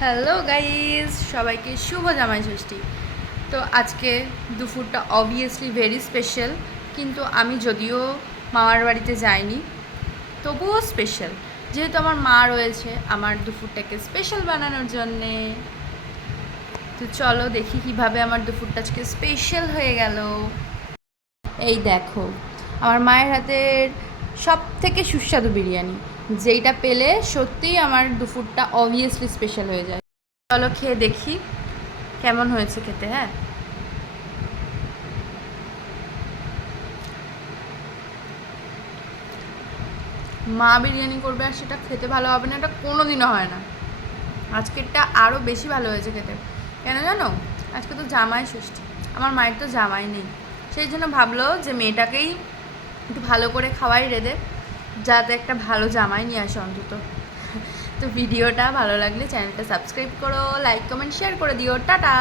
Hello guys, সবাইকে শুভ জামাই ষষ্ঠী। তো আজকে দুপুরটা অবভিয়াসলি ভেরি স্পেশাল, কিন্তু আমি যদিও মামার বাড়িতে যাইনি তবুও স্পেশাল, যেহেতু আমার মা রয়েছে আমার দুপুরটাকে স্পেশাল বানানোর জন্যে। তো চলো দেখি কিভাবে আমার দুপুরটা আজকে স্পেশাল হয়ে গেল। এই দেখো আমার মায়ের হাতের সব থেকে সুস্বাদু বিরিয়ানি, যেইটা পেলে সত্যিই আমার দুপুরটা অবভিয়াসলি স্পেশাল হয়ে যায়। চলো খেয়ে দেখি কেমন হয়েছে খেতে। হ্যাঁ, মা বিরিয়ানি করবে আর সেটা খেতে ভালো হবে না, এটা কোনো দিনও হয় না। আজকেরটা আরও বেশি ভালো হয়েছে খেতে। কেন জানো? আজকে তো জামাই ষষ্ঠী, আমার মায়ের তো জামাই নেই, সেই জন্য ভাবলো যে মেয়েটাকেই একটু ভালো করে খাওয়াই রেঁধে, যাতে একটা ভালো জামাই নিয়ে আসে অন্তত। তো ভিডিওটা ভালো লাগলে চ্যানেলটা সাবস্ক্রাইব করো, লাইক কমেন্ট শেয়ার করে দিও। টাটা।